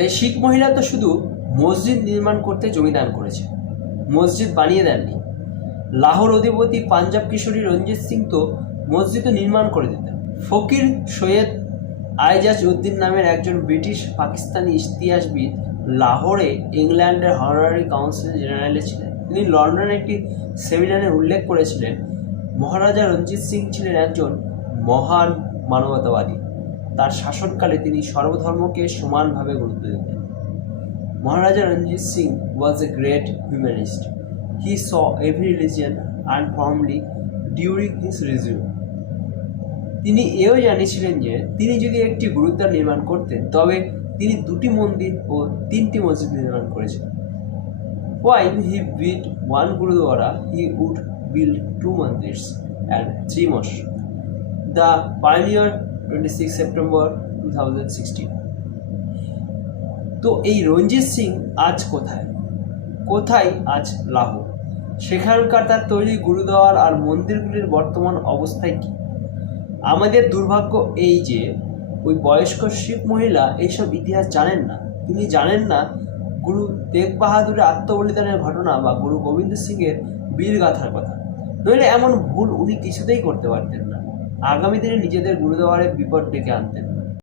এই শিখ মহিলা তো শুধু মসজিদ নির্মাণ করতে জমি দান করেছে, মসজিদ বানিয়ে দেননি। লাহোর অধিপতি পাঞ্জাব কিশোরী রঞ্জিত সিং তো মসজিদও নির্মাণ করে দিতেন। ফকির সৈয়দ আইজাজ উদ্দিন নামের একজন ব্রিটিশ পাকিস্তানি ইতিহাসবিদ লাহোরে ইংল্যান্ডের হনারারি কাউন্সিল জেনারেলে ছিলেন। তিনি লন্ডনে একটি সেমিনারে উল্লেখ করেছিলেন, মহারাজা রঞ্জিত সিং ছিলেন একজন মহান মানবতাবাদী। তার শাসনকালে তিনি সর্বধর্মকে সমানভাবে গুরুত্ব দিতেন। Maharaja Ranjit Singh was a great humanist. He saw every religion uniformly during his regime. তিনি এও জানিয়েছিলেন যে তিনি যদি একটি গুরুদ্বার নির্মাণ করতেন তবে তিনি 2টি মন্দির ও 3টি মসজিদ নির্মাণ করেছেন। While he built one Gurudwara, he would build 2 mandirs and 3 mosques. The Pioneer, 26 September 2016. তো এই রঞ্জিত সিং আজ কোথায়? কোথায় আজ লাহোর? সেখানকার তার তৈরি গুরুদ্বার আর মন্দিরগুলির বর্তমান অবস্থায় কী? আমাদের দুর্ভাগ্য এই যে ওই বয়স্ক শিখ মহিলা এইসব ইতিহাস জানেন না। তিনি জানেন না গুরু তেগ বাহাদুরের আত্মবলিদানের ঘটনা বা গুরু গোবিন্দ সিংয়ের বীরগাথার কথা। নইলে এমন ভুল উনি কিছুতেই করতে পারতেন না। আগামী দিনে নিজেদের গুরুদ্বারে বিপদ ডেকে আনতেন।